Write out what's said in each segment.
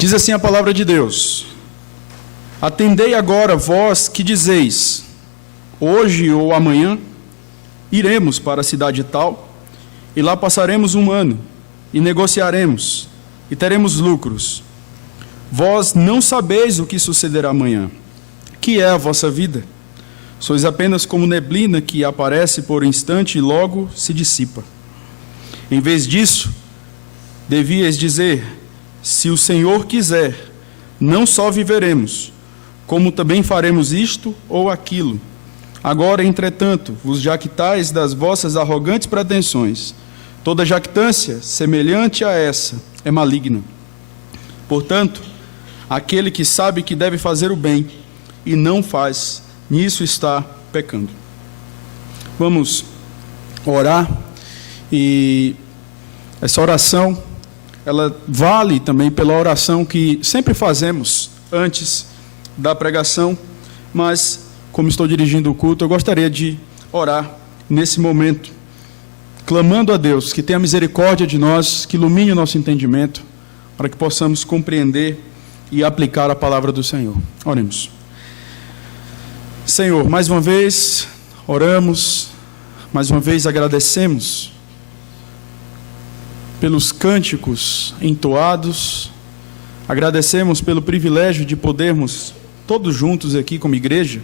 Diz assim a palavra de Deus: atendei agora, vós que dizeis, hoje ou amanhã iremos para a cidade tal, e lá passaremos um ano, e negociaremos, e teremos lucros. Vós não sabeis o que sucederá amanhã. Que é a vossa vida? Sois apenas como neblina que aparece por um instante e logo se dissipa. Em vez disso, devíeis dizer: se o Senhor quiser, não só viveremos, como também faremos isto ou aquilo. Agora, entretanto, vos jactais das vossas arrogantes pretensões. Toda jactância semelhante a essa é maligna. Portanto, aquele que sabe que deve fazer o bem e não faz, nisso está pecando. Vamos orar, e essa oração, ela vale também pela oração que sempre fazemos antes da pregação, mas como estou dirigindo o culto, eu gostaria de orar nesse momento, clamando a Deus que tenha misericórdia de nós, que ilumine o nosso entendimento, para que possamos compreender e aplicar a palavra do Senhor. Oremos. Senhor, mais uma vez oramos, mais uma vez agradecemos pelos cânticos entoados, agradecemos pelo privilégio de podermos todos juntos aqui como igreja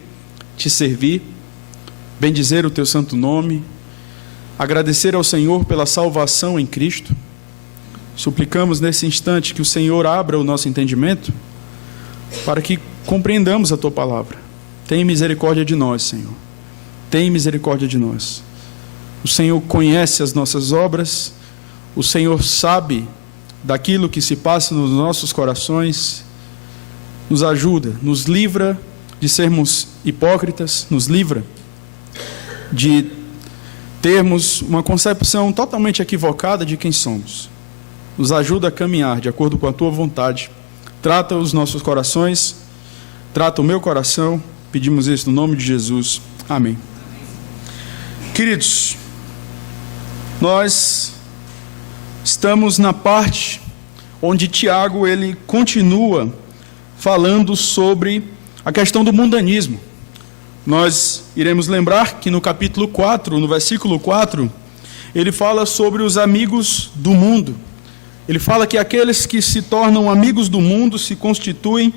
te servir, bendizer o teu santo nome, agradecer ao Senhor pela salvação em Cristo. Suplicamos nesse instante que o Senhor abra o nosso entendimento para que compreendamos a tua palavra. Tem misericórdia de nós, Senhor. Tem misericórdia de nós. O Senhor conhece as nossas obras, o Senhor sabe daquilo que se passa nos nossos corações. Nos ajuda, nos livra de sermos hipócritas, nos livra de termos uma concepção totalmente equivocada de quem somos. Nos ajuda a caminhar de acordo com a tua vontade. Trata os nossos corações, trata o meu coração. Pedimos isso no nome de Jesus. Amém. Queridos, nós estamos na parte onde Tiago ele continua falando sobre a questão do mundanismo. Nós iremos lembrar que no capítulo 4, no versículo 4, ele fala sobre os amigos do mundo. Ele fala que aqueles que se tornam amigos do mundo se constituem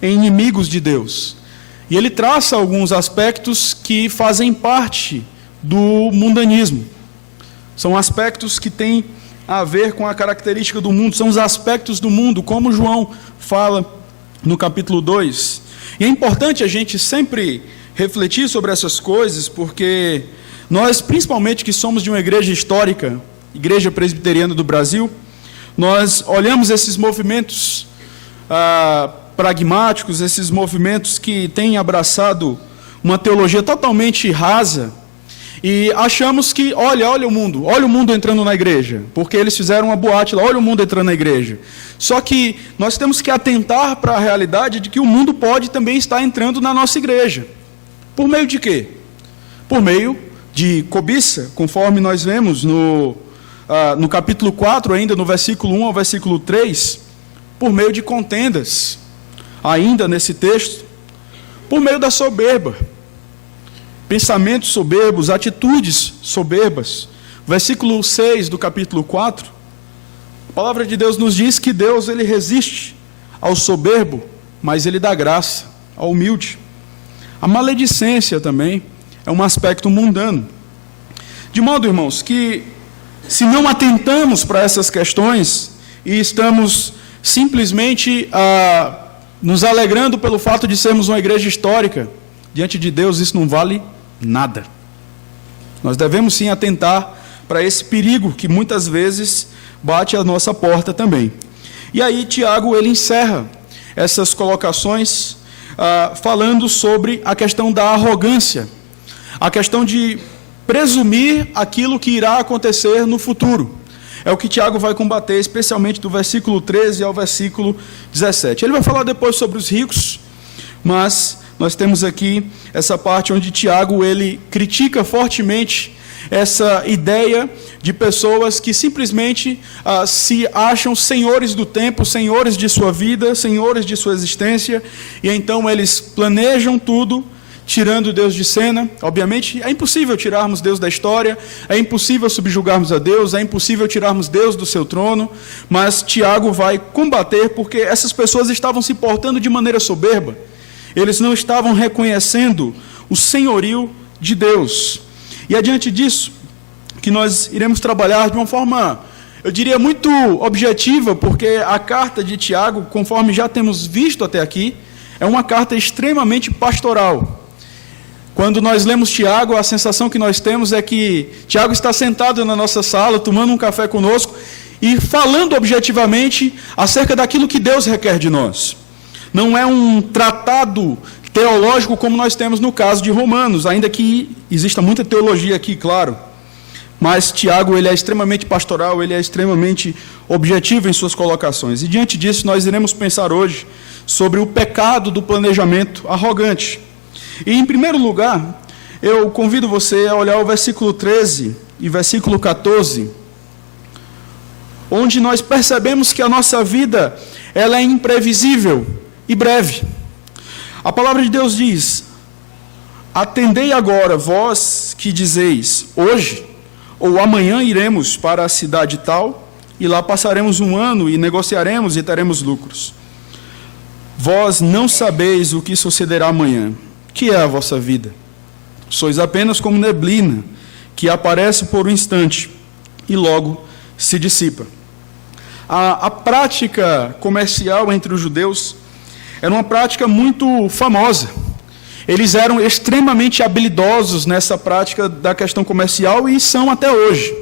em inimigos de Deus. E ele traça alguns aspectos que fazem parte do mundanismo. São aspectos que têm a ver com a característica do mundo, são os aspectos do mundo, como João fala no capítulo 2. E é importante a gente sempre refletir sobre essas coisas, porque nós, principalmente que somos de uma igreja histórica, Igreja Presbiteriana do Brasil, nós olhamos esses movimentos pragmáticos, esses movimentos que têm abraçado uma teologia totalmente rasa, e achamos que, olha o mundo entrando na igreja, porque eles fizeram uma boate lá, olha o mundo entrando na igreja. Só que nós temos que atentar para a realidade de que o mundo pode também estar entrando na nossa igreja. Por meio de quê? Por meio de cobiça, conforme nós vemos no capítulo 4, ainda no versículo 1 ao versículo 3, por meio de contendas, ainda nesse texto, por meio da soberba, pensamentos soberbos, atitudes soberbas. Versículo 6 do capítulo 4, a palavra de Deus nos diz que Deus ele resiste ao soberbo, mas ele dá graça ao humilde. A maledicência também é um aspecto mundano. De modo, irmãos, que se não atentamos para essas questões e estamos simplesmente nos alegrando pelo fato de sermos uma igreja histórica, diante de Deus isso não vale nada. Nós devemos sim atentar para esse perigo que muitas vezes bate à nossa porta também. E aí Tiago ele encerra essas colocações falando sobre a questão da arrogância, a questão de presumir aquilo que irá acontecer no futuro. É o que Tiago vai combater, especialmente do versículo 13 ao versículo 17. Ele vai falar depois sobre os ricos, mas nós temos aqui essa parte onde Tiago ele critica fortemente essa ideia de pessoas que simplesmente se acham senhores do tempo, senhores de sua vida, senhores de sua existência, e então eles planejam tudo, tirando Deus de cena. Obviamente, é impossível tirarmos Deus da história, é impossível subjugarmos a Deus, é impossível tirarmos Deus do seu trono, mas Tiago vai combater, porque essas pessoas estavam se portando de maneira soberba, eles não estavam reconhecendo o senhorio de Deus. E é diante disso que nós iremos trabalhar de uma forma, eu diria, muito objetiva, porque a carta de Tiago, conforme já temos visto até aqui, é uma carta extremamente pastoral. Quando nós lemos Tiago, a sensação que nós temos é que Tiago está sentado na nossa sala, tomando um café conosco e falando objetivamente acerca daquilo que Deus requer de nós. Não é um tratado teológico como nós temos no caso de Romanos, ainda que exista muita teologia aqui, claro. Mas Tiago, ele é extremamente pastoral, ele é extremamente objetivo em suas colocações. E diante disso, nós iremos pensar hoje sobre o pecado do planejamento arrogante. E, em primeiro lugar, eu convido você a olhar o versículo 13 e versículo 14, onde nós percebemos que a nossa vida ela é imprevisível e breve. A palavra de Deus diz: atendei agora, vós que dizeis, hoje ou amanhã iremos para a cidade tal, e lá passaremos um ano e negociaremos e teremos lucros. Vós não sabeis o que sucederá amanhã. Que é a vossa vida? Sois apenas como neblina, que aparece por um instante e logo se dissipa. A prática comercial entre os judeus era uma prática muito famosa. Eles eram extremamente habilidosos nessa prática da questão comercial e são até hoje.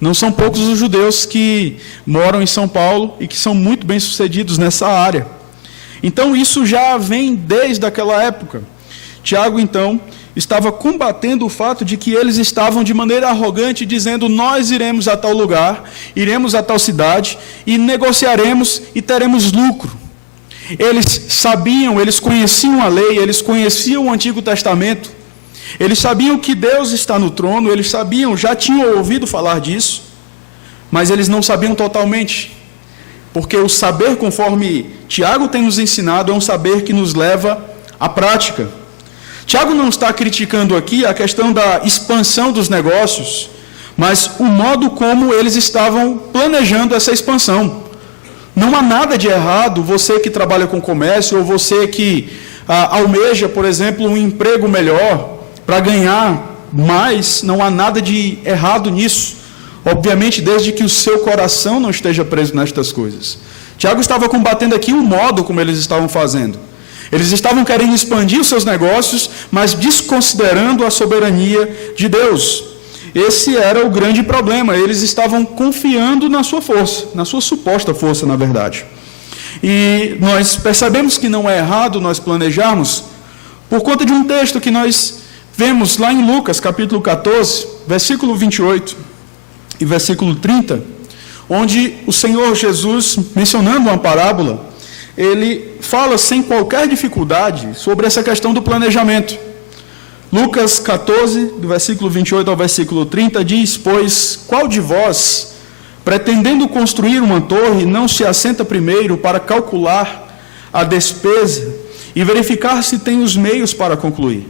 Não são poucos os judeus que moram em São Paulo e que são muito bem-sucedidos nessa área. Então, isso já vem desde aquela época. Tiago, então, estava combatendo o fato de que eles estavam de maneira arrogante, dizendo: nós iremos a tal lugar, iremos a tal cidade, e negociaremos e teremos lucro. Eles sabiam, eles conheciam a lei, eles conheciam o Antigo Testamento, eles sabiam que Deus está no trono, eles sabiam, já tinham ouvido falar disso, mas eles não sabiam totalmente, porque o saber, conforme Tiago tem nos ensinado, é um saber que nos leva à prática. Tiago não está criticando aqui a questão da expansão dos negócios, mas o modo como eles estavam planejando essa expansão. Não há nada de errado, você que trabalha com comércio, ou você que almeja, por exemplo, um emprego melhor, para ganhar mais, não há nada de errado nisso. Obviamente, desde que o seu coração não esteja preso nestas coisas. Tiago estava combatendo aqui o modo como eles estavam fazendo. Eles estavam querendo expandir os seus negócios, mas desconsiderando a soberania de Deus. Esse era o grande problema. Eles estavam confiando na sua força, na sua suposta força, na verdade. E nós percebemos que não é errado nós planejarmos por conta de um texto que nós vemos lá em Lucas, capítulo 14, versículo 28 e versículo 30, onde o Senhor Jesus, mencionando uma parábola, ele fala sem qualquer dificuldade sobre essa questão do planejamento. Lucas 14, do versículo 28 ao versículo 30, diz: pois qual de vós, pretendendo construir uma torre, não se assenta primeiro para calcular a despesa e verificar se tem os meios para concluir?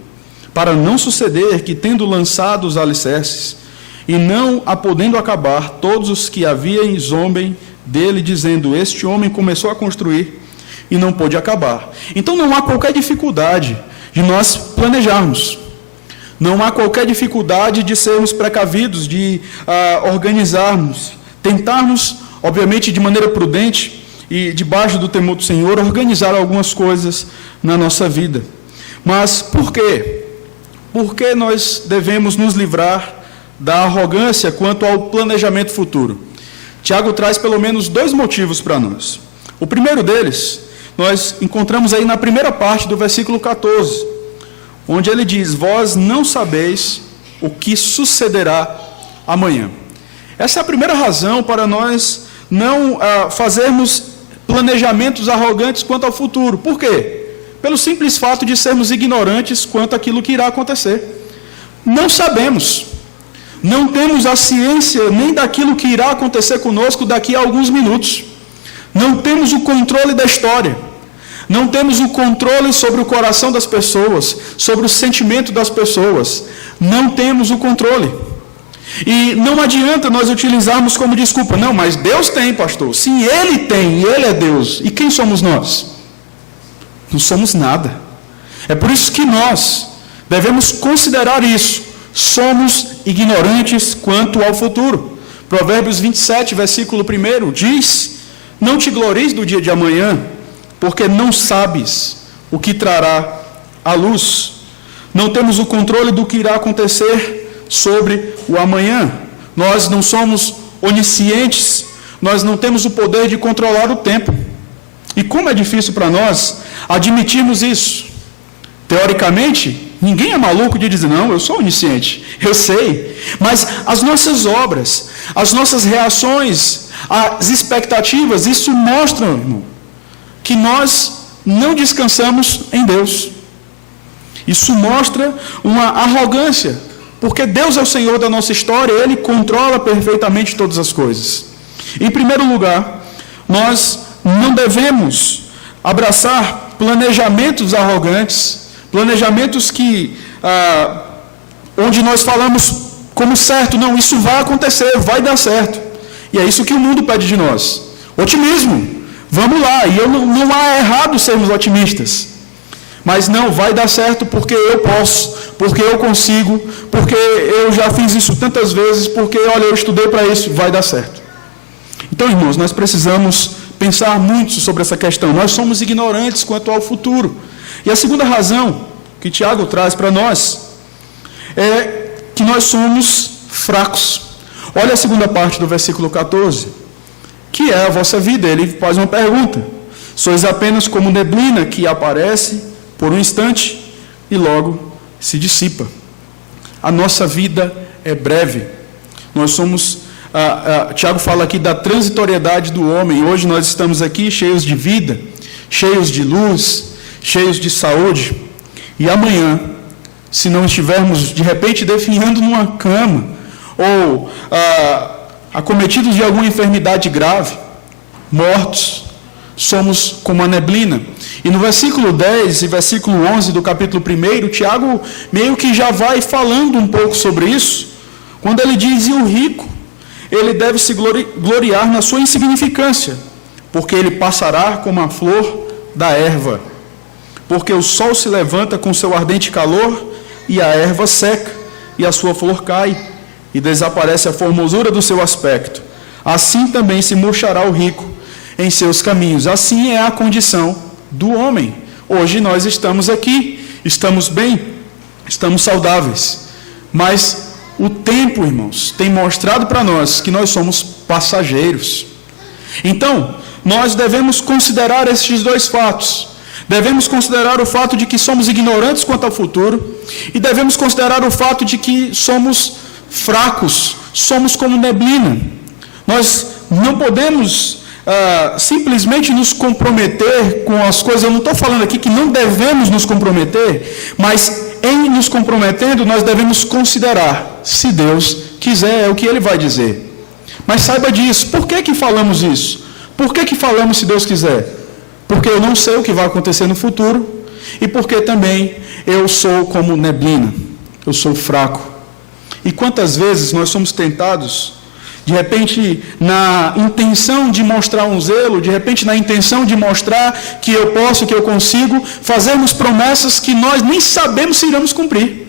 Para não suceder que, tendo lançado os alicerces, e não a podendo acabar, todos os que havia zombem dele, dizendo: este homem começou a construir e não pôde acabar. Então não há qualquer dificuldade de nós planejarmos. Não há qualquer dificuldade de sermos precavidos, de organizarmos, tentarmos, obviamente de maneira prudente e debaixo do temor do Senhor, organizar algumas coisas na nossa vida. Mas por quê? Por que nós devemos nos livrar da arrogância quanto ao planejamento futuro? Tiago traz pelo menos 2 motivos para nós. O primeiro deles, nós encontramos aí na primeira parte do versículo 14, onde ele diz: vós não sabeis o que sucederá amanhã. Essa é a primeira razão para nós não fazermos planejamentos arrogantes quanto ao futuro. Por quê? Pelo simples fato de sermos ignorantes quanto àquilo que irá acontecer. Não sabemos. não temos a ciência nem daquilo que irá acontecer conosco daqui a alguns minutos. Não temos o controle da história. Não temos o controle sobre o coração das pessoas, sobre o sentimento das pessoas. Não temos o controle. E não adianta nós utilizarmos como desculpa, não, mas Deus tem, pastor. Sim, Ele tem, e Ele é Deus. E quem somos nós? Não somos nada. É por isso que nós devemos considerar isso. Somos ignorantes quanto ao futuro. Provérbios 27, versículo 1, diz: não te glories do dia de amanhã, porque não sabes o que trará a luz. Não temos o controle do que irá acontecer sobre o amanhã. Nós não somos oniscientes, nós não temos o poder de controlar o tempo. E como é difícil para nós admitirmos isso. Teoricamente, ninguém é maluco de dizer, não, eu sou onisciente, eu sei. Mas as nossas obras, as nossas reações, as expectativas, isso mostra, irmão, que nós não descansamos em Deus. Isso mostra uma arrogância, porque Deus é o Senhor da nossa história, Ele controla perfeitamente todas as coisas. Em primeiro lugar, nós não devemos abraçar planejamentos arrogantes, planejamentos onde nós falamos como certo, não, isso vai acontecer, vai dar certo. E é isso que o mundo pede de nós. Otimismo, vamos lá, e não há errado sermos otimistas. Mas não, vai dar certo porque eu posso, porque eu consigo, porque eu já fiz isso tantas vezes, porque, olha, eu estudei para isso, vai dar certo. Então, irmãos, nós precisamos pensar muito sobre essa questão. Nós somos ignorantes quanto ao futuro. E a segunda razão que Tiago traz para nós é que nós somos fracos. Olha a segunda parte do versículo 14. Que é a vossa vida? Ele faz uma pergunta. Sois apenas como neblina que aparece por um instante e logo se dissipa. A nossa vida é breve. Nós somos... Tiago fala aqui da transitoriedade do homem. Hoje nós estamos aqui cheios de vida, cheios de luz, cheios de saúde. E amanhã, se não estivermos de repente definhando numa cama, ou acometidos de alguma enfermidade grave, mortos, somos como a neblina. E no versículo 10 e versículo 11 do capítulo 1, Tiago meio que já vai falando um pouco sobre isso, quando ele diz, e o rico, ele deve se gloriar na sua insignificância, porque ele passará como a flor da erva, porque o sol se levanta com seu ardente calor, e a erva seca, e a sua flor cai, e desaparece a formosura do seu aspecto. Assim também se murchará o rico em seus caminhos. Assim é a condição do homem. Hoje nós estamos aqui, estamos bem, estamos saudáveis, mas o tempo, irmãos, tem mostrado para nós que nós somos passageiros. Então, nós devemos considerar esses dois fatos. Devemos considerar o fato de que somos ignorantes quanto ao futuro, e devemos considerar o fato de que somos fracos, somos como neblina. Nós não podemos simplesmente nos comprometer com as coisas. Eu não estou falando aqui que não devemos nos comprometer, mas em nos comprometendo, nós devemos considerar, se Deus quiser, é o que Ele vai dizer. Mas saiba disso. Por que falamos isso? Por que falamos se Deus quiser? Porque eu não sei o que vai acontecer no futuro, e porque também eu sou como neblina, eu sou fraco. E quantas vezes nós somos tentados, de repente, na intenção de mostrar um zelo, de repente, na intenção de mostrar que eu posso, que eu consigo, fazermos promessas que nós nem sabemos se iremos cumprir.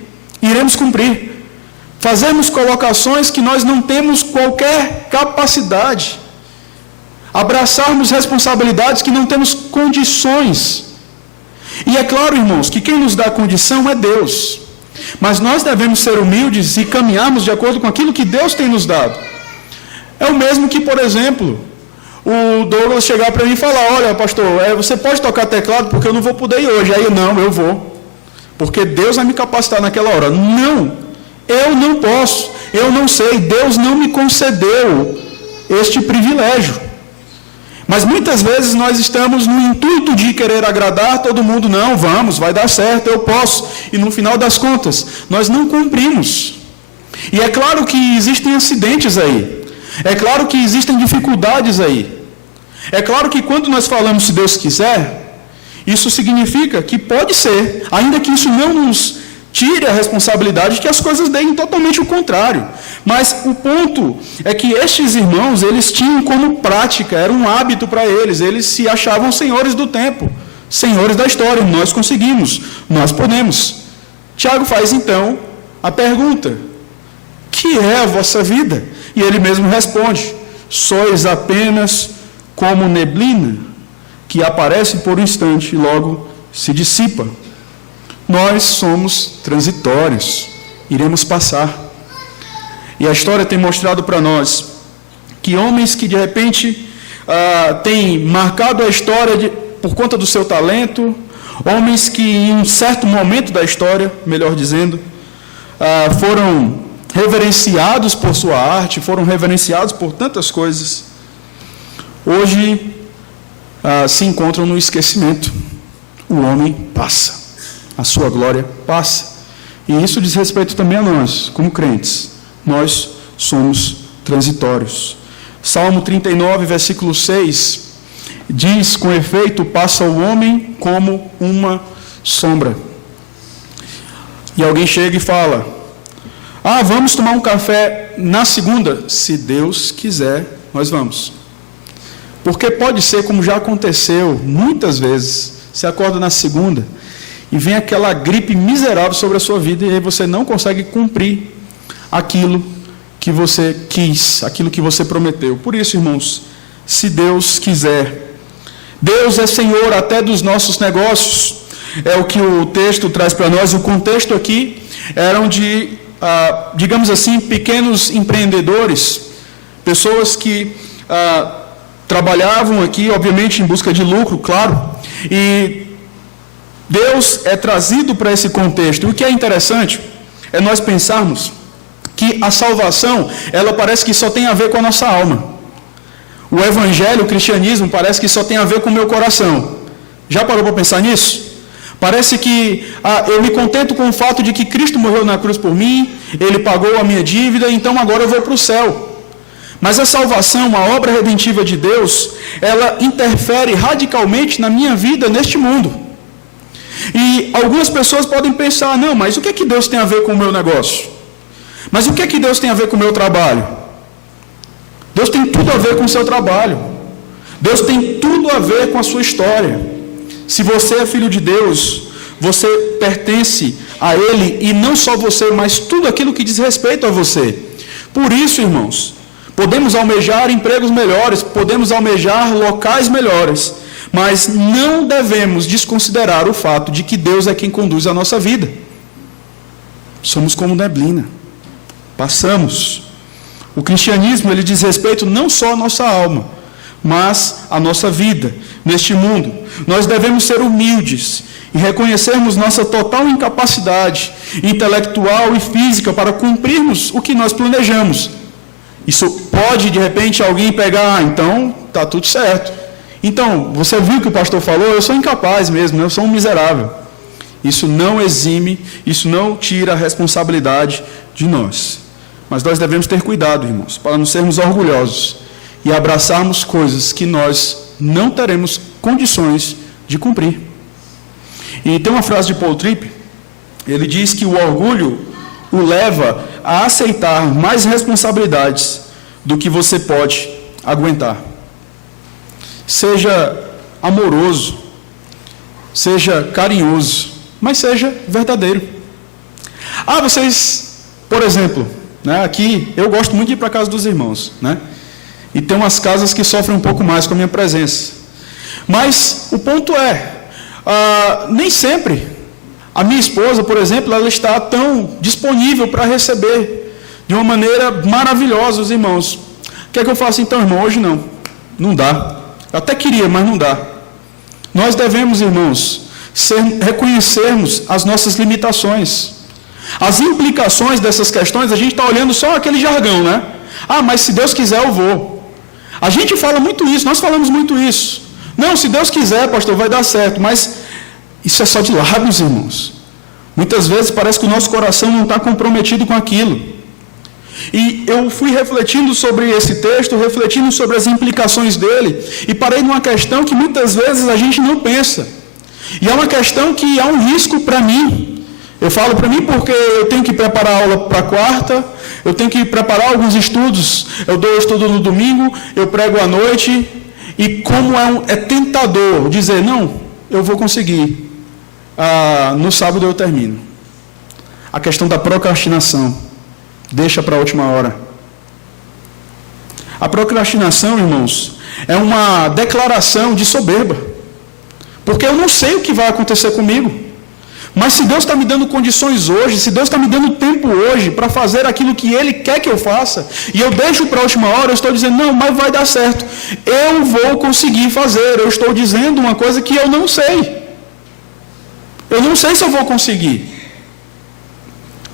Fazermos colocações que nós não temos qualquer capacidade. Abraçarmos responsabilidades que não temos condições. E é claro, irmãos, que quem nos dá condição é Deus. Mas nós devemos ser humildes e caminharmos de acordo com aquilo que Deus tem nos dado. É o mesmo que, por exemplo, o Douglas chegar para mim e falar, olha, pastor, você pode tocar teclado porque eu não vou poder ir hoje. Aí eu vou. Porque Deus vai me capacitar naquela hora. Não, eu não posso, eu não sei, Deus não me concedeu este privilégio. Mas muitas vezes nós estamos no intuito de querer agradar todo mundo. Não, vamos, vai dar certo, eu posso. E no final das contas, nós não cumprimos. E é claro que existem acidentes aí. É claro que existem dificuldades aí. É claro que quando nós falamos se Deus quiser, isso significa que pode ser, ainda que isso não nos tire a responsabilidade, que as coisas deem totalmente o contrário. Mas o ponto é que estes irmãos, eles tinham como prática, era um hábito para eles se achavam senhores do tempo, senhores da história. Nós conseguimos, nós podemos. Tiago faz então a pergunta: que é a vossa vida? E ele mesmo responde: sois apenas como neblina, que aparece por um instante e logo se dissipa. Nós somos transitórios, iremos passar. E a história tem mostrado para nós que homens que de repente têm marcado a história por conta do seu talento, homens que em um certo momento da história, melhor dizendo, foram reverenciados por sua arte, foram reverenciados por tantas coisas, hoje se encontram no esquecimento. O homem passa, a sua glória passa. E isso diz respeito também a nós, como crentes. Nós somos transitórios. Salmo 39, versículo 6, diz: com efeito passa o homem como uma sombra. E alguém chega e fala: vamos tomar um café na segunda? Se Deus quiser, nós vamos. Porque pode ser, como já aconteceu muitas vezes, você acorda na segunda e vem aquela gripe miserável sobre a sua vida e aí você não consegue cumprir aquilo que você quis, aquilo que você prometeu. Por isso, irmãos, se Deus quiser, Deus é Senhor até dos nossos negócios. É o que o texto traz para nós. O contexto aqui eram de, digamos assim, pequenos empreendedores, pessoas que trabalhavam aqui, obviamente, em busca de lucro, claro, e Deus é trazido para esse contexto. E o que é interessante é nós pensarmos que a salvação, ela parece que só tem a ver com a nossa alma. O evangelho, o cristianismo, parece que só tem a ver com o meu coração. Já parou para pensar nisso? Parece que eu me contento com o fato de que Cristo morreu na cruz por mim, Ele pagou a minha dívida, então agora eu vou para o céu. Mas a salvação, a obra redentiva de Deus, ela interfere radicalmente na minha vida neste mundo. E algumas pessoas podem pensar: não, mas o que é que Deus tem a ver com o meu negócio? Mas o que é que Deus tem a ver com o meu trabalho? Deus tem tudo a ver com o seu trabalho. Deus tem tudo a ver com a sua história. Se você é filho de Deus, você pertence a Ele, e não só você, mas tudo aquilo que diz respeito a você. Por isso, irmãos, podemos almejar empregos melhores, podemos almejar locais melhores, mas não devemos desconsiderar o fato de que Deus é quem conduz a nossa vida. Somos como neblina, passamos. O cristianismo, ele diz respeito não só à nossa alma, mas à nossa vida neste mundo. Nós devemos ser humildes e reconhecermos nossa total incapacidade intelectual e física para cumprirmos o que nós planejamos. Isso pode, de repente, alguém pegar: então, está tudo certo. Então, você viu o que o pastor falou? Eu sou incapaz mesmo, eu sou um miserável. Isso não exime, isso não tira a responsabilidade de nós. Mas nós devemos ter cuidado, irmãos, para não sermos orgulhosos e abraçarmos coisas que nós não teremos condições de cumprir. E tem uma frase de Paul Tripp, ele diz que o orgulho o leva a aceitar mais responsabilidades do que você pode aguentar. Seja amoroso, seja carinhoso, mas seja verdadeiro. Vocês, por exemplo, aqui eu gosto muito de ir para a casa dos irmãos, e tem umas casas que sofrem um pouco mais com a minha presença. Mas o ponto é, nem sempre a minha esposa, por exemplo, ela está tão disponível para receber de uma maneira maravilhosa os irmãos. O que é que eu faço então, irmão? Hoje não dá. Eu até queria, mas não dá. Nós devemos, irmãos, reconhecermos as nossas limitações. As implicações dessas questões, a gente está olhando só aquele jargão, mas se Deus quiser eu vou. A gente fala muito isso, nós falamos muito isso. Não, se Deus quiser, pastor, vai dar certo, mas isso é só de lábios, irmãos. Muitas vezes parece que o nosso coração não está comprometido com aquilo. E eu fui refletindo sobre esse texto, refletindo sobre as implicações dele, e parei numa questão que muitas vezes a gente não pensa. E é uma questão que há um risco para mim. Eu falo para mim porque eu tenho que preparar a aula para quarta, eu tenho que preparar alguns estudos, eu dou estudo no domingo, eu prego à noite, e como é tentador dizer, não, eu vou conseguir, no sábado eu termino. A questão da procrastinação, deixa para a última hora. A procrastinação, irmãos, é uma declaração de soberba, porque eu não sei o que vai acontecer comigo. Mas se Deus está me dando condições hoje, se Deus está me dando tempo hoje para fazer aquilo que Ele quer que eu faça, e eu deixo para a última hora, eu estou dizendo, não, mas vai dar certo. Eu vou conseguir fazer. Eu estou dizendo uma coisa que eu não sei. Eu não sei se eu vou conseguir.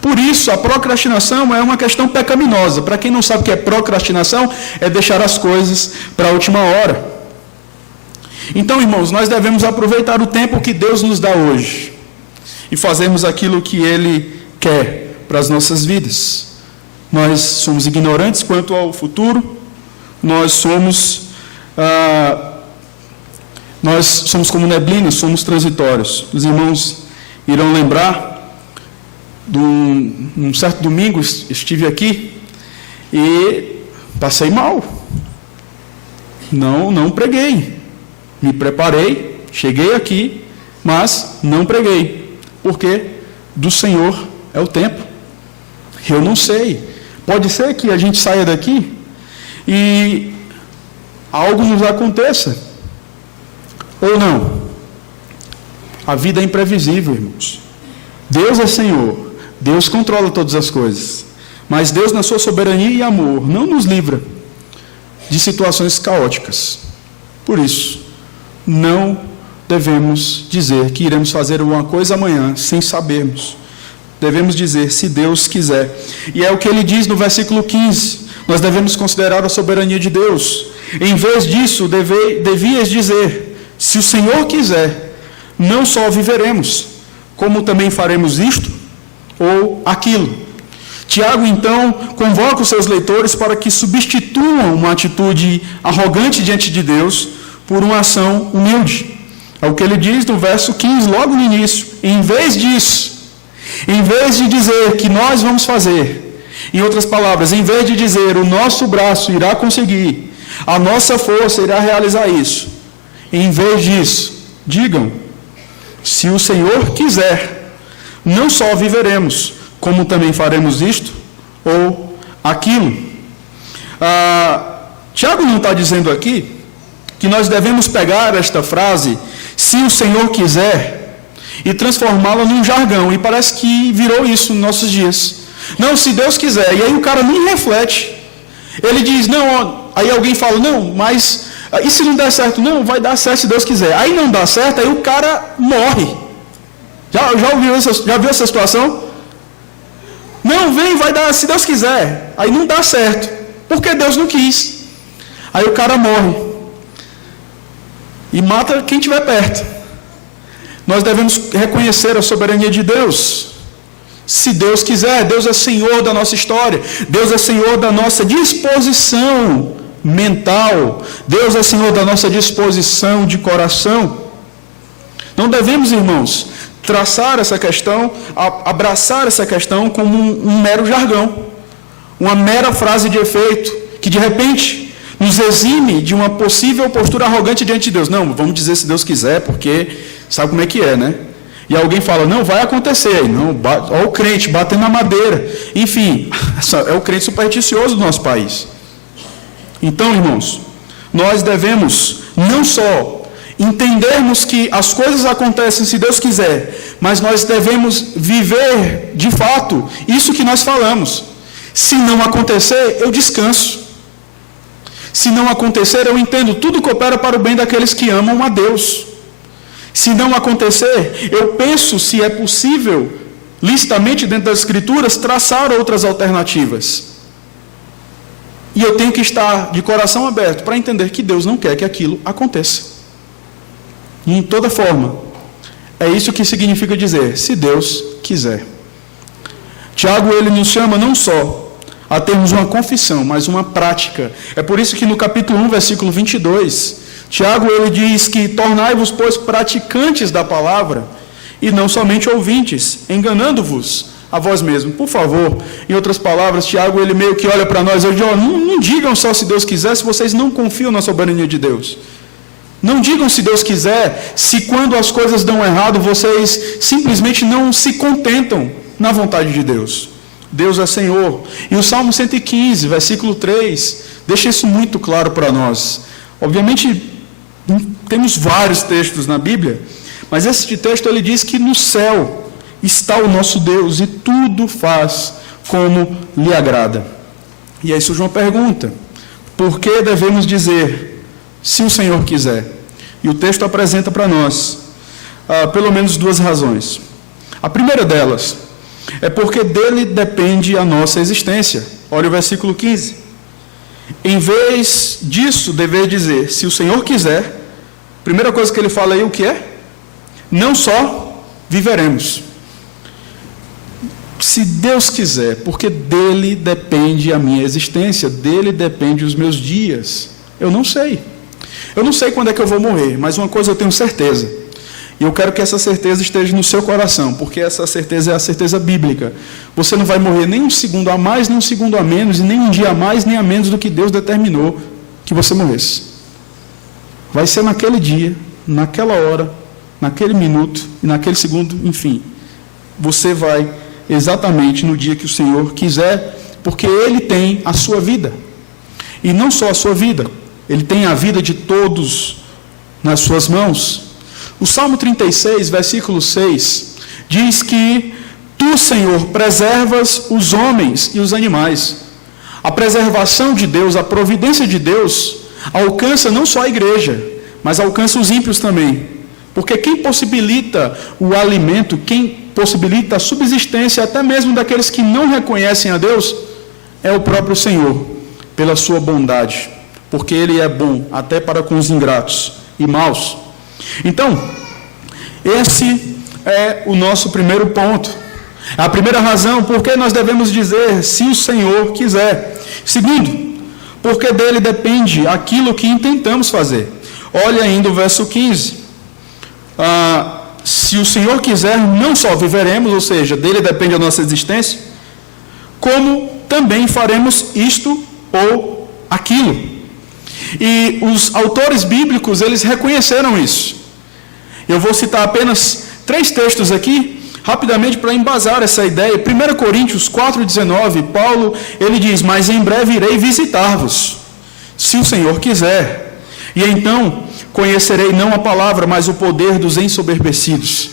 Por isso, a procrastinação é uma questão pecaminosa. Para quem não sabe o que é procrastinação, é deixar as coisas para a última hora. Então, irmãos, nós devemos aproveitar o tempo que Deus nos dá hoje e fazermos aquilo que Ele quer para as nossas vidas. Nós somos ignorantes quanto ao futuro, nós somos como neblina, somos transitórios. Os irmãos irão lembrar de um certo domingo, estive aqui e passei mal. Não preguei. Me preparei, cheguei aqui, mas não preguei. Porque do Senhor é o tempo. Eu não sei. Pode ser que a gente saia daqui e algo nos aconteça. Ou não. A vida é imprevisível, irmãos. Deus é Senhor. Deus controla todas as coisas. Mas Deus, na sua soberania e amor, não nos livra de situações caóticas. Por isso, não devemos dizer que iremos fazer alguma coisa amanhã sem sabermos. Devemos dizer, se Deus quiser. E é o que ele diz no versículo 15. Nós devemos considerar a soberania de Deus. Em vez disso, devias dizer, se o Senhor quiser, não só viveremos, como também faremos isto ou aquilo. Tiago, então, convoca os seus leitores para que substituam uma atitude arrogante diante de Deus por uma ação humilde. É o que ele diz no verso 15, logo no início. Em vez disso, em vez de dizer que nós vamos fazer, em outras palavras, em vez de dizer o nosso braço irá conseguir, a nossa força irá realizar isso, em vez disso, digam, se o Senhor quiser, não só viveremos, como também faremos isto ou aquilo. Tiago não está dizendo aqui que nós devemos pegar esta frase, se o Senhor quiser, e transformá-la num jargão, e parece que virou isso nos nossos dias. Não, se Deus quiser, e aí o cara nem reflete. Ele diz, não, aí alguém fala, não, mas, e se não der certo? Não, vai dar certo se Deus quiser. Aí não dá certo, aí o cara morre. Já viu essa situação? Não, vai dar, se Deus quiser. Aí não dá certo, porque Deus não quis. Aí o cara morre. E mata quem estiver perto. Nós devemos reconhecer a soberania de Deus. Se Deus quiser, Deus é Senhor da nossa história. Deus é Senhor da nossa disposição mental. Deus é Senhor da nossa disposição de coração. Não devemos, irmãos, traçar essa questão, abraçar essa questão como um mero jargão. Uma mera frase de efeito, que de repente nos exime de uma possível postura arrogante diante de Deus. Não, vamos dizer se Deus quiser, porque sabe como é que é, né? E alguém fala, não, vai acontecer. Não, olha o crente batendo na madeira. Enfim, é o crente supersticioso do nosso país. Então, irmãos, nós devemos não só entendermos que as coisas acontecem se Deus quiser, mas nós devemos viver, de fato, isso que nós falamos. Se não acontecer, eu descanso. Se não acontecer, eu entendo, tudo coopera para o bem daqueles que amam a Deus. Se não acontecer, eu penso se é possível, licitamente dentro das Escrituras, traçar outras alternativas. E eu tenho que estar de coração aberto para entender que Deus não quer que aquilo aconteça. E em toda forma, é isso que significa dizer, se Deus quiser. Tiago, ele nos chama não só a termos uma confissão, mas uma prática. É por isso que no capítulo 1, versículo 22, Tiago ele diz que tornai-vos, pois, praticantes da palavra, e não somente ouvintes, enganando-vos a vós mesmos. Por favor, em outras palavras, Tiago ele meio que olha para nós, ele diz, não digam só se Deus quiser, se vocês não confiam na soberania de Deus. Não digam se Deus quiser, se quando as coisas dão errado, vocês simplesmente não se contentam na vontade de Deus. Deus é Senhor. E o Salmo 115, versículo 3, deixa isso muito claro para nós. Obviamente, temos vários textos na Bíblia, mas esse texto ele diz que no céu está o nosso Deus e tudo faz como lhe agrada. E aí surge uma pergunta: por que devemos dizer, se o Senhor quiser? E o texto apresenta para nós pelo menos duas razões. A primeira delas é porque dele depende a nossa existência. Olha o versículo 15. Em vez disso, dever dizer, se o Senhor quiser, primeira coisa que ele fala aí, o que é? Não só viveremos. Se Deus quiser, porque dele depende a minha existência, dele depende os meus dias. Eu não sei. Eu não sei quando é que eu vou morrer, mas uma coisa eu tenho certeza. E eu quero que essa certeza esteja no seu coração, porque essa certeza é a certeza bíblica. Você não vai morrer nem um segundo a mais, nem um segundo a menos, e nem um dia a mais, nem a menos do que Deus determinou que você morresse. Vai ser naquele dia, naquela hora, naquele minuto e naquele segundo, enfim. Você vai exatamente no dia que o Senhor quiser, porque Ele tem a sua vida. E não só a sua vida, Ele tem a vida de todos nas suas mãos. O Salmo 36, versículo 6, diz que tu, Senhor, preservas os homens e os animais. A preservação de Deus, a providência de Deus, alcança não só a igreja, mas alcança os ímpios também. Porque quem possibilita o alimento, quem possibilita a subsistência até mesmo daqueles que não reconhecem a Deus, é o próprio Senhor, pela sua bondade. Porque Ele é bom até para com os ingratos e maus. Então, esse é o nosso primeiro ponto. A primeira razão por que nós devemos dizer se o Senhor quiser. Segundo, porque dele depende aquilo que intentamos fazer. Olha ainda o verso 15. Se o Senhor quiser, não só viveremos, ou seja, dele depende a nossa existência, como também faremos isto ou aquilo. E os autores bíblicos, eles reconheceram isso. Eu vou citar apenas 3 textos aqui, rapidamente, para embasar essa ideia. 1 Coríntios 4,19, Paulo, ele diz, mas em breve irei visitar-vos, se o Senhor quiser. E então conhecerei não a palavra, mas o poder dos ensoberbecidos.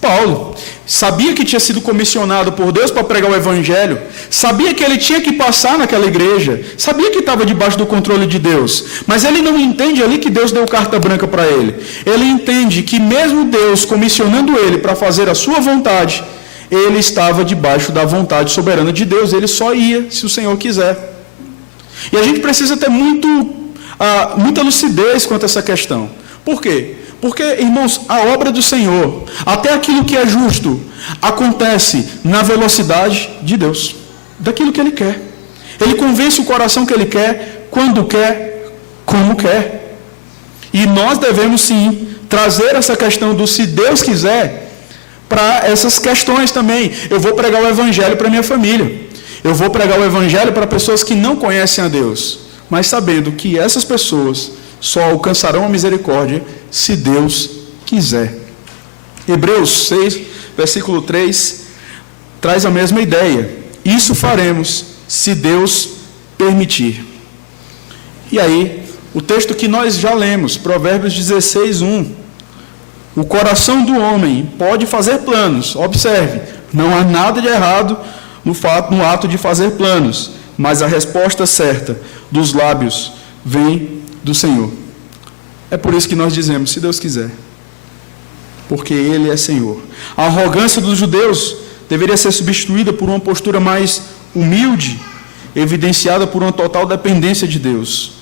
Paulo sabia que tinha sido comissionado por Deus para pregar o Evangelho, sabia que ele tinha que passar naquela igreja, sabia que estava debaixo do controle de Deus, mas ele não entende ali que Deus deu carta branca para ele. Ele entende que mesmo Deus comissionando ele para fazer a sua vontade, ele estava debaixo da vontade soberana de Deus, ele só ia se o Senhor quiser. E a gente precisa ter muita lucidez quanto a essa questão. Por quê? Porque, irmãos, a obra do Senhor, até aquilo que é justo, acontece na velocidade de Deus, daquilo que Ele quer. Ele convence o coração que Ele quer, quando quer, como quer. E nós devemos, sim, trazer essa questão do se Deus quiser, para essas questões também. Eu vou pregar o Evangelho para minha família. Eu vou pregar o Evangelho para pessoas que não conhecem a Deus, mas sabendo que essas pessoas só alcançarão a misericórdia se Deus quiser. Hebreus 6, versículo 3, traz a mesma ideia. Isso faremos se Deus permitir. E aí, o texto que nós já lemos, Provérbios 16, 1. O coração do homem pode fazer planos. Observe, não há nada de errado no ato de fazer planos, mas a resposta certa dos lábios vem do Senhor. É por isso que nós dizemos, se Deus quiser, porque Ele é Senhor. A arrogância dos judeus deveria ser substituída por uma postura mais humilde, evidenciada por uma total dependência de Deus.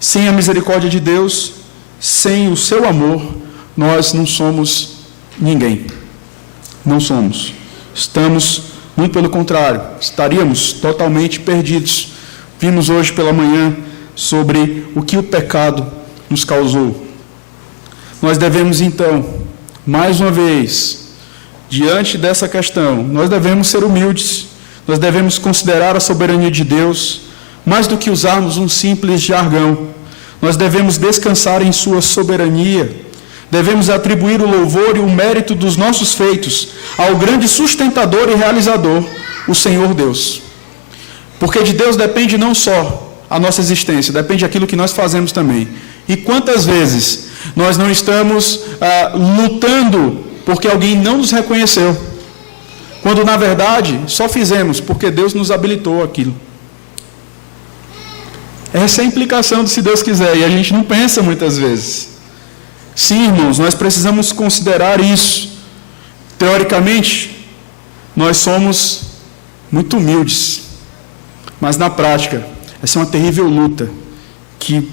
Sem a misericórdia de Deus, sem o seu amor, nós não somos ninguém. Não somos. Estamos Muito pelo contrário, estaríamos totalmente perdidos. Vimos hoje pela manhã sobre o que o pecado nos causou. Nós devemos então, mais uma vez, diante dessa questão, nós devemos ser humildes, nós devemos considerar a soberania de Deus, mais do que usarmos um simples jargão. Nós devemos descansar em sua soberania, devemos atribuir o louvor e o mérito dos nossos feitos ao grande sustentador e realizador, o Senhor Deus. Porque de Deus depende não só a nossa existência, depende daquilo que nós fazemos também. E quantas vezes nós não estamos lutando porque alguém não nos reconheceu, quando na verdade só fizemos porque Deus nos habilitou aquilo. Essa é a implicação de se Deus quiser, e a gente não pensa muitas vezes. Sim, irmãos, nós precisamos considerar isso. Teoricamente, nós somos muito humildes, mas na prática, essa é uma terrível luta que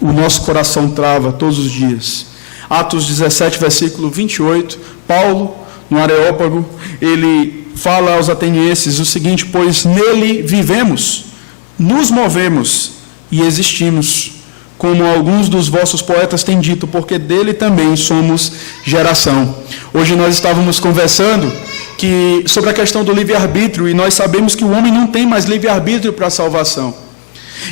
o nosso coração trava todos os dias. Atos 17, versículo 28, Paulo, no Areópago, ele fala aos atenienses o seguinte: pois nele vivemos, nos movemos e existimos, como alguns dos vossos poetas têm dito, porque dele também somos geração. Hoje nós estávamos conversando sobre a questão do livre-arbítrio, e nós sabemos que o homem não tem mais livre-arbítrio para a salvação.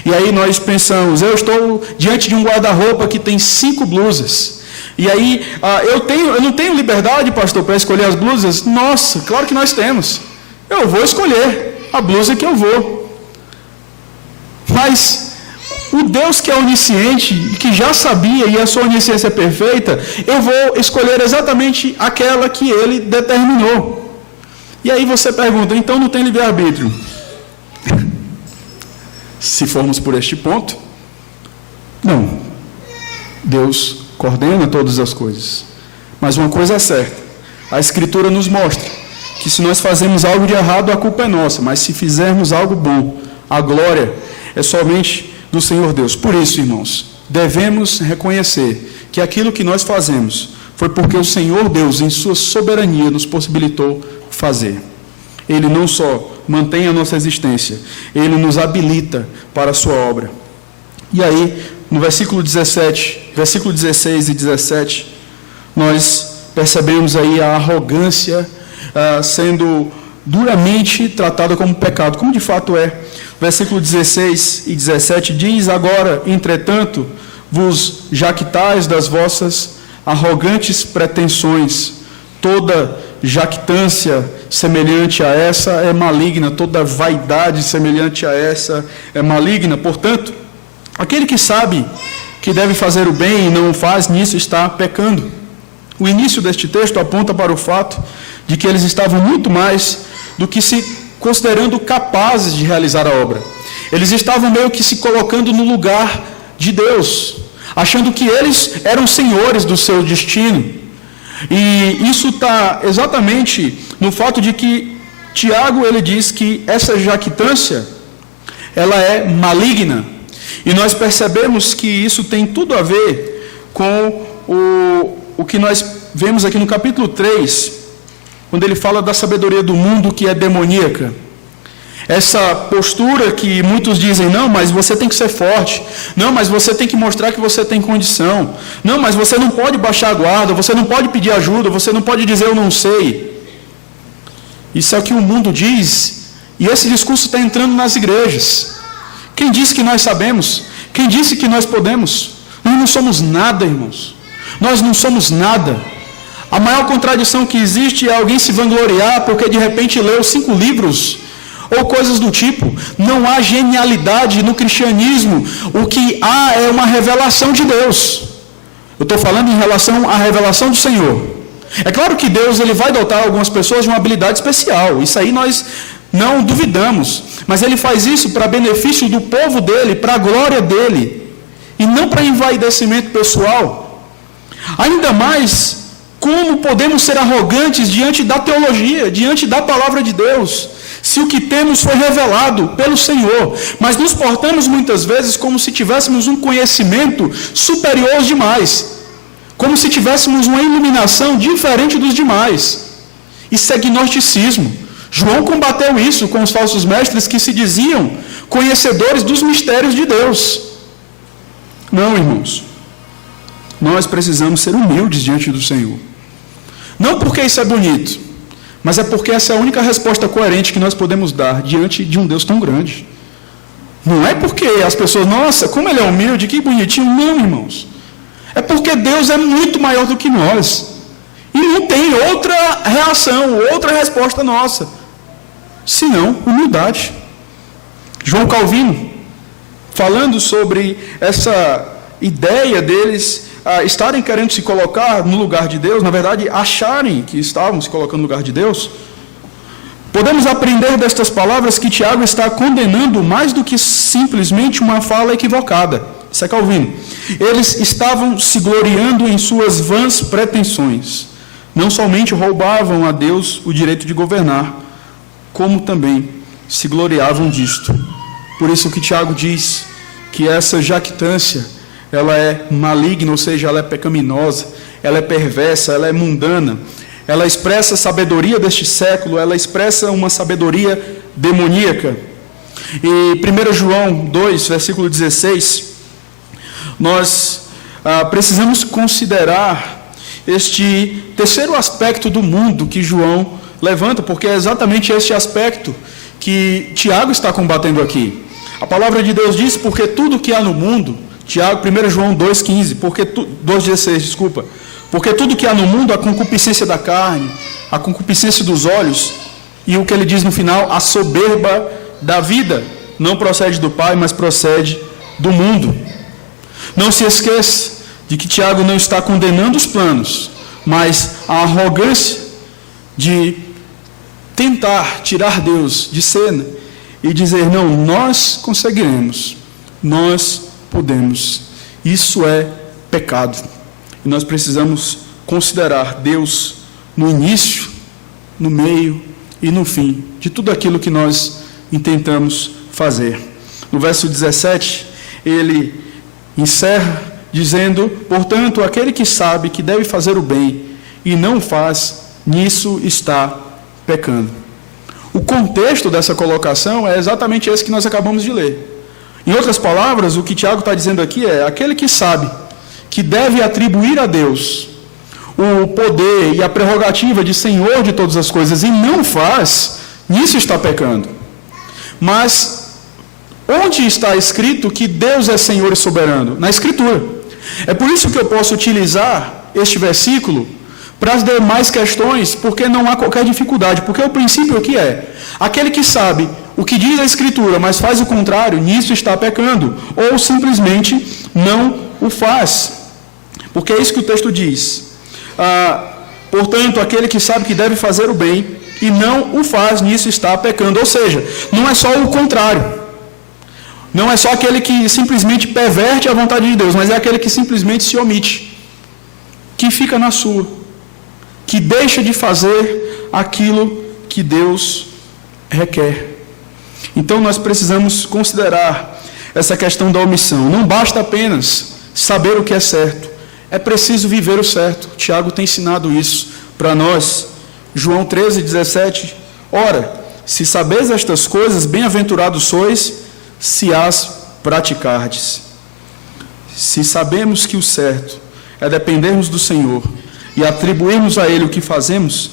E aí nós pensamos, eu estou diante de um guarda-roupa que tem 5 blusas, e aí eu não tenho liberdade, pastor, para escolher as blusas? Nossa, claro que nós temos. Eu vou escolher a blusa que eu vou. Mas o Deus que é onisciente, que já sabia, e a sua onisciência é perfeita, eu vou escolher exatamente aquela que ele determinou. E aí você pergunta, então não tem livre-arbítrio? Se formos por este ponto, não. Deus coordena todas as coisas. Mas uma coisa é certa, a Escritura nos mostra que se nós fazemos algo de errado, a culpa é nossa, mas se fizermos algo bom, a glória é somente do Senhor Deus. Por isso, irmãos, devemos reconhecer que aquilo que nós fazemos foi porque o Senhor Deus, em sua soberania, nos possibilitou fazer. Ele não só mantém a nossa existência, ele nos habilita para a sua obra. E aí, no versículo 17, versículo 16 e 17, nós percebemos aí a arrogância sendo duramente tratada como pecado, como de fato é. Versículo 16 e 17 diz: agora, entretanto, vos jactais das vossas arrogantes pretensões. Toda jactância semelhante a essa é maligna, toda vaidade semelhante a essa é maligna. Portanto, aquele que sabe que deve fazer o bem e não o faz, nisso está pecando. O início deste texto aponta para o fato de que eles estavam muito mais do que se considerando capazes de realizar a obra. Eles estavam meio que se colocando no lugar de Deus, achando que eles eram senhores do seu destino. E isso está exatamente no fato de que Tiago, ele diz que essa jactância, ela é maligna. E nós percebemos que isso tem tudo a ver com o que nós vemos aqui no capítulo 3, quando ele fala da sabedoria do mundo que é demoníaca. Essa postura que muitos dizem, não, mas você tem que ser forte, não, mas você tem que mostrar que você tem condição, não, mas você não pode baixar a guarda, você não pode pedir ajuda, você não pode dizer eu não sei. Isso é o que o mundo diz, e esse discurso está entrando nas igrejas. Quem disse que nós sabemos? Quem disse que nós podemos? Nós não somos nada, irmãos. Nós não somos nada. A maior contradição que existe é alguém se vangloriar porque de repente leu 5 livros ou coisas do tipo. Não há genialidade no cristianismo. O que há é uma revelação de Deus. Eu estou falando em relação à revelação do Senhor. É claro que Deus ele vai dotar algumas pessoas de uma habilidade especial. Isso aí nós não duvidamos. Mas ele faz isso para benefício do povo dele, para a glória dele. E não para envaidecimento pessoal. Ainda mais, como podemos ser arrogantes diante da teologia, diante da palavra de Deus, se o que temos foi revelado pelo Senhor, mas nos portamos muitas vezes como se tivéssemos um conhecimento superior aos demais, como se tivéssemos uma iluminação diferente dos demais. Isso é gnosticismo. João combateu isso com os falsos mestres que se diziam conhecedores dos mistérios de Deus. Não, irmãos. Nós precisamos ser humildes diante do Senhor. Não porque isso é bonito, mas é porque essa é a única resposta coerente que nós podemos dar diante de um Deus tão grande. Não é porque as pessoas, nossa, como ele é humilde, que bonitinho. Não, irmãos. É porque Deus é muito maior do que nós. E não tem outra reação, outra resposta nossa, senão humildade. João Calvino, falando sobre essa ideia deles estarem querendo se colocar no lugar de Deus, na verdade, acharem que estavam se colocando no lugar de Deus, podemos aprender destas palavras que Tiago está condenando mais do que simplesmente uma fala equivocada. Isso é Calvino. Eles estavam se gloriando em suas vãs pretensões. Não somente roubavam a Deus o direito de governar, como também se gloriavam disto. Por isso que Tiago diz que essa jactância, ela é maligna, ou seja, ela é pecaminosa, ela é perversa, ela é mundana, ela expressa a sabedoria deste século, ela expressa uma sabedoria demoníaca. E 1 João 2, versículo 16, nós precisamos considerar este terceiro aspecto do mundo que João levanta, porque é exatamente este aspecto que Tiago está combatendo aqui. A palavra de Deus diz, porque tudo que há no mundo, 1 João 2,15, 2,16, desculpa, porque tudo que há no mundo, a concupiscência da carne, a concupiscência dos olhos, e o que ele diz no final, a soberba da vida, não procede do Pai, mas procede do mundo. Não se esqueça de que Tiago não está condenando os planos, mas a arrogância de tentar tirar Deus de cena e dizer, não, nós conseguiremos, nós podemos. Isso é pecado. E nós precisamos considerar Deus no início, no meio e no fim de tudo aquilo que nós intentamos fazer. No verso 17, ele encerra dizendo, portanto, aquele que sabe que deve fazer o bem e não faz, nisso está pecando. O contexto dessa colocação é exatamente esse que nós acabamos de ler. Em outras palavras, o que Tiago está dizendo aqui é, aquele que sabe que deve atribuir a Deus o poder e a prerrogativa de Senhor de todas as coisas e não faz, nisso está pecando. Mas onde está escrito que Deus é Senhor e soberano? Na Escritura. É por isso que eu posso utilizar este versículo para as demais questões, porque não há qualquer dificuldade, porque o princípio aqui é, aquele que sabe o que diz a Escritura, mas faz o contrário, nisso está pecando, ou simplesmente não o faz, porque é isso que o texto diz. Portanto, aquele que sabe que deve fazer o bem e não o faz, nisso está pecando, ou seja, não é só o contrário. Não é só aquele que simplesmente perverte a vontade de Deus, mas é aquele que simplesmente se omite, que fica na sua, que deixa de fazer aquilo que Deus requer. Então nós precisamos considerar essa questão da omissão. Não basta apenas saber o que é certo, é preciso viver o certo. Tiago tem ensinado isso para nós. João 13:17, ora, se sabeis estas coisas, bem-aventurados sois, se as praticardes. Se sabemos que o certo é dependermos do Senhor e atribuirmos a Ele o que fazemos,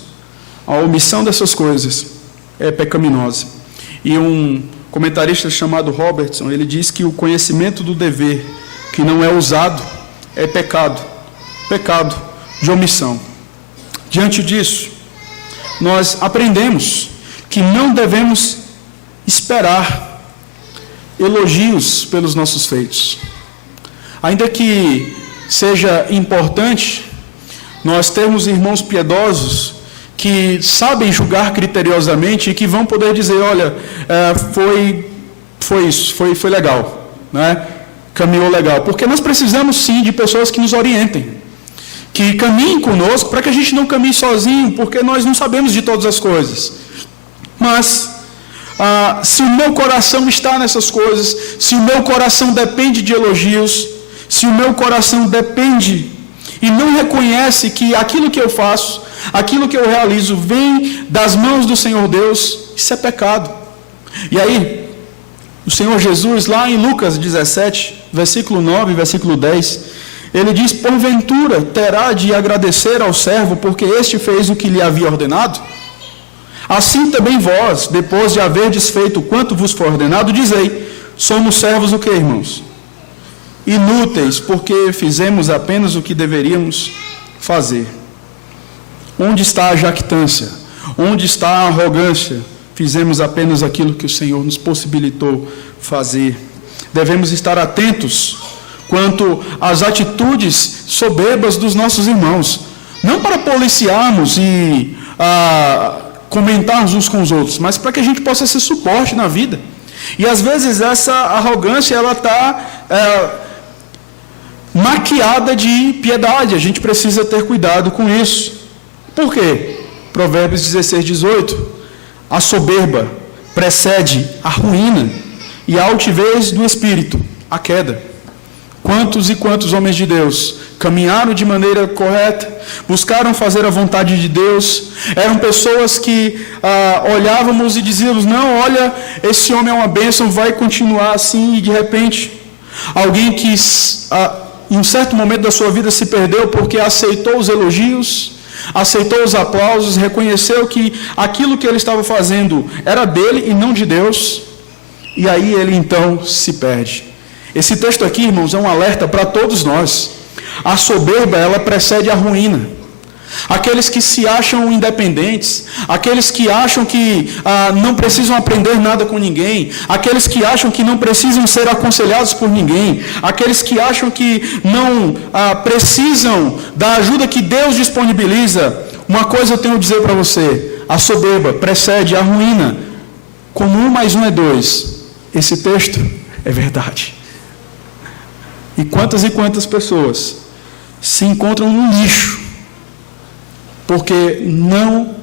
a omissão dessas coisas é pecaminosa. E um comentarista chamado Robertson, ele diz que o conhecimento do dever que não é usado é pecado de omissão. Diante disso, nós aprendemos que não devemos esperar elogios pelos nossos feitos. Ainda que seja importante nós termos irmãos piedosos que sabem julgar criteriosamente e que vão poder dizer, olha, foi isso, foi legal, né? Caminhou legal. Porque nós precisamos sim de pessoas que nos orientem, que caminhem conosco, para que a gente não caminhe sozinho, porque nós não sabemos de todas as coisas. Mas se o meu coração está nessas coisas, se o meu coração depende de elogios, se o meu coração depende e não reconhece que aquilo que eu faço, aquilo que eu realizo vem das mãos do Senhor Deus, isso é pecado. E aí, o Senhor Jesus, lá em Lucas 17, versículo 9 e versículo 10, ele diz: porventura terá de agradecer ao servo, porque este fez o que lhe havia ordenado? Assim também vós, depois de haverdes feito quanto vos for ordenado, dizei: somos servos o que, irmãos? Inúteis, porque fizemos apenas o que deveríamos fazer. Onde está a jactância? Onde está a arrogância? Fizemos apenas aquilo que o Senhor nos possibilitou fazer. Devemos estar atentos quanto às atitudes soberbas dos nossos irmãos, não para policiarmos e comentarmos uns com os outros, mas para que a gente possa ser suporte na vida. E às vezes essa arrogância ela está maquiada de piedade. A gente precisa ter cuidado com isso. Por quê? Provérbios 16, 18. A soberba precede a ruína, e a altivez do espírito, a queda. Quantos e quantos homens de Deus caminharam de maneira correta, buscaram fazer a vontade de Deus, eram pessoas que olhávamos e dizíamos: não, olha, esse homem é uma bênção, vai continuar assim, e de repente, alguém que em um certo momento da sua vida se perdeu porque aceitou os elogios, aceitou os aplausos, reconheceu que aquilo que ele estava fazendo era dele e não de Deus, e aí ele então se perde. Esse texto aqui, irmãos, é um alerta para todos nós. A soberba, ela precede a ruína. Aqueles que se acham independentes, aqueles que acham que não precisam aprender nada com ninguém, aqueles que acham que não precisam ser aconselhados por ninguém, aqueles que acham que não precisam da ajuda que Deus disponibiliza. Uma coisa eu tenho a dizer para você: a soberba precede a ruína. Como 1 mais 1 é 2. Esse texto é verdade. E quantas pessoas se encontram no lixo porque não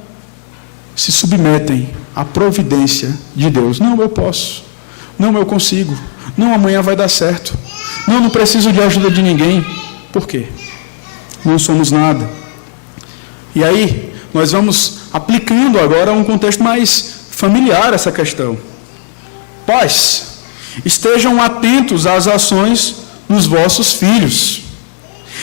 se submetem à providência de Deus. Não, eu posso. Não, eu consigo. Não, amanhã vai dar certo. Não preciso de ajuda de ninguém. Por quê? Não somos nada. E aí, nós vamos aplicando agora um contexto mais familiar essa questão. Pais, estejam atentos às ações dos vossos filhos.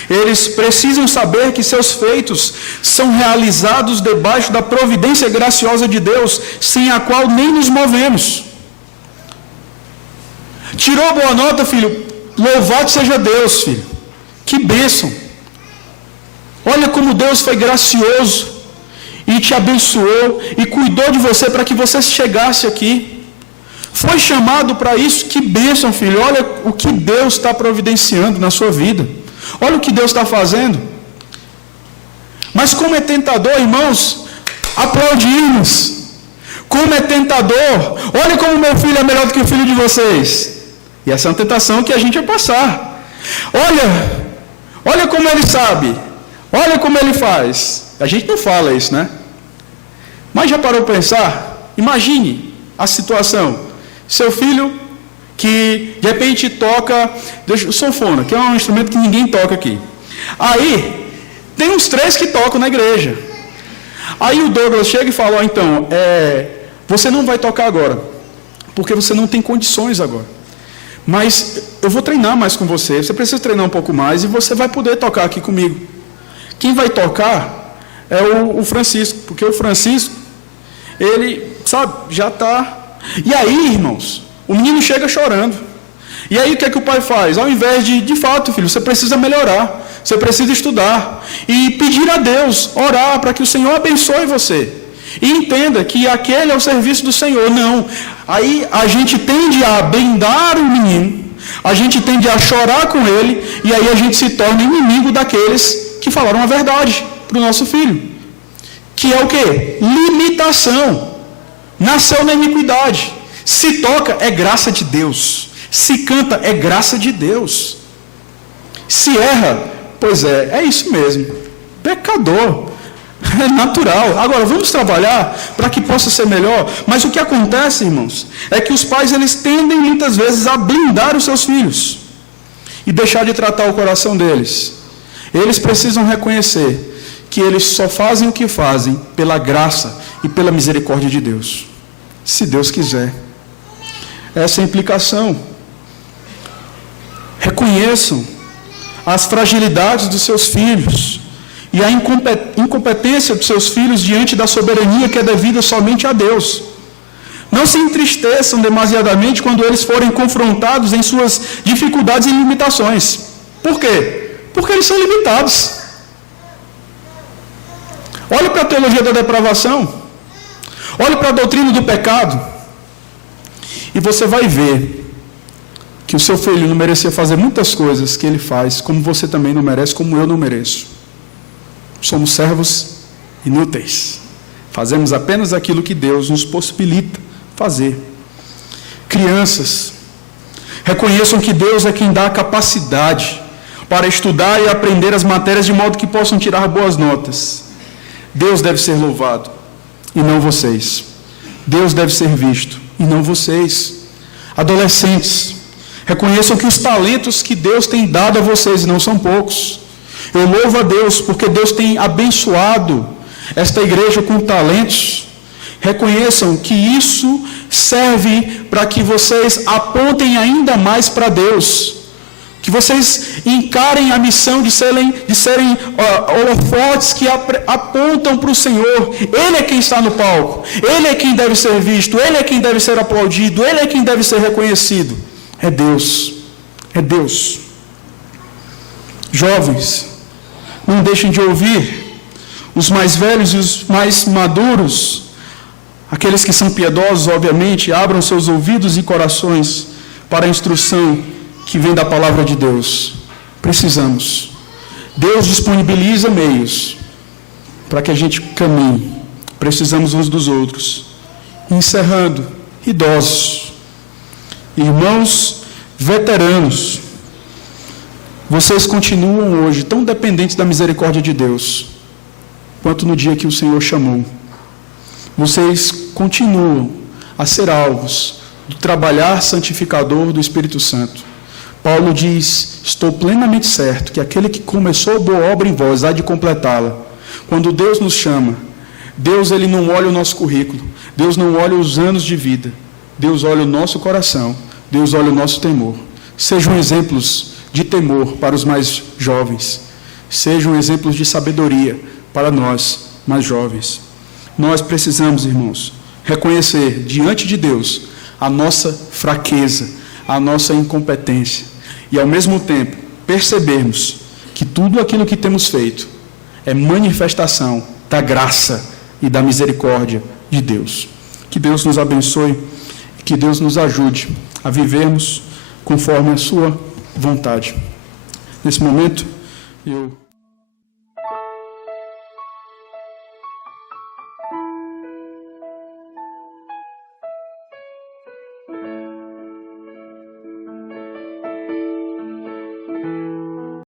Eles precisam saber que seus feitos são realizados debaixo da providência graciosa de Deus, sem a qual nem nos movemos. Tirou boa nota, filho? Louvado seja Deus, filho. Que bênção. Olha como Deus foi gracioso e te abençoou e cuidou de você para que você chegasse aqui. Foi chamado para isso. Que bênção, filho. Olha o que Deus está providenciando na sua vida. Olha o que Deus está fazendo. Mas como é tentador, irmãos, aplaudirmos. Como é tentador. Olha como meu filho é melhor do que o filho de vocês. E essa é uma tentação que a gente vai passar. Olha como ele sabe. Olha como ele faz. A gente não fala isso, né? Mas já parou para pensar? Imagine a situação. Seu filho que de repente toca sanfona, que é um instrumento que ninguém toca aqui. Aí, tem uns 3 que tocam na igreja. Aí o Douglas chega e fala: então, você não vai tocar agora, porque você não tem condições agora. Mas eu vou treinar mais com você, você precisa treinar um pouco mais e você vai poder tocar aqui comigo. Quem vai tocar é o Francisco, porque o Francisco, ele, sabe, já está... E aí, irmãos, o menino chega chorando. E aí o que é que o pai faz? Ao invés de fato, filho, você precisa melhorar, você precisa estudar e pedir a Deus, orar para que o Senhor abençoe você. E entenda que aquele é o serviço do Senhor. Não. Aí a gente tende a blindar o menino, a gente tende a chorar com ele, e aí a gente se torna inimigo daqueles que falaram a verdade para o nosso filho. Que é o quê? Limitação. Nasceu na iniquidade. Se toca, é graça de Deus. Se canta, é graça de Deus. Se erra, pois é isso mesmo. Pecador. É natural. Agora, vamos trabalhar para que possa ser melhor. Mas o que acontece, irmãos, é que os pais, eles tendem muitas vezes a blindar os seus filhos e deixar de tratar o coração deles. Eles precisam reconhecer que eles só fazem o que fazem pela graça e pela misericórdia de Deus. Se Deus quiser. Essa é a implicação. Reconheçam as fragilidades dos seus filhos e a incompetência dos seus filhos diante da soberania que é devida somente a Deus. Não se entristeçam demasiadamente quando eles forem confrontados em suas dificuldades e limitações. Por quê? Porque eles são limitados. Olhe para a teologia da depravação. Olhe para a doutrina do pecado. E você vai ver que o seu filho não merecia fazer muitas coisas que ele faz, como você também não merece, como eu não mereço. Somos servos inúteis. Fazemos apenas aquilo que Deus nos possibilita fazer. Crianças, reconheçam que Deus é quem dá a capacidade para estudar e aprender as matérias de modo que possam tirar boas notas. Deus deve ser louvado e não vocês. Deus deve ser visto e não vocês. Adolescentes, reconheçam que os talentos que Deus tem dado a vocês, e não são poucos. Eu louvo a Deus porque Deus tem abençoado esta igreja com talentos. Reconheçam que isso serve para que vocês apontem ainda mais para Deus. Que vocês encarem a missão de serem holofotes que apontam para o Senhor. Ele é quem está no palco. Ele é quem deve ser visto. Ele é quem deve ser aplaudido. Ele é quem deve ser reconhecido. É Deus. É Deus. Jovens, não deixem de ouvir os mais velhos e os mais maduros. Aqueles que são piedosos, obviamente, abram seus ouvidos e corações para a instrução que vem da palavra de Deus. Precisamos. Deus disponibiliza meios para que a gente caminhe. Precisamos uns dos outros. Encerrando, idosos, irmãos veteranos, vocês continuam hoje tão dependentes da misericórdia de Deus, quanto no dia que o Senhor chamou. Vocês continuam a ser alvos do trabalhar santificador do Espírito Santo. Paulo diz: estou plenamente certo que aquele que começou a boa obra em vós há de completá-la. Quando Deus nos chama, Deus ele não olha o nosso currículo, Deus não olha os anos de vida, Deus olha o nosso coração, Deus olha o nosso temor. Sejam exemplos de temor para os mais jovens, sejam exemplos de sabedoria para nós mais jovens. Nós precisamos, irmãos, reconhecer diante de Deus a nossa fraqueza, a nossa incompetência e, ao mesmo tempo, percebermos que tudo aquilo que temos feito é manifestação da graça e da misericórdia de Deus. Que Deus nos abençoe, que Deus nos ajude a vivermos conforme a sua vontade. Nesse momento, eu...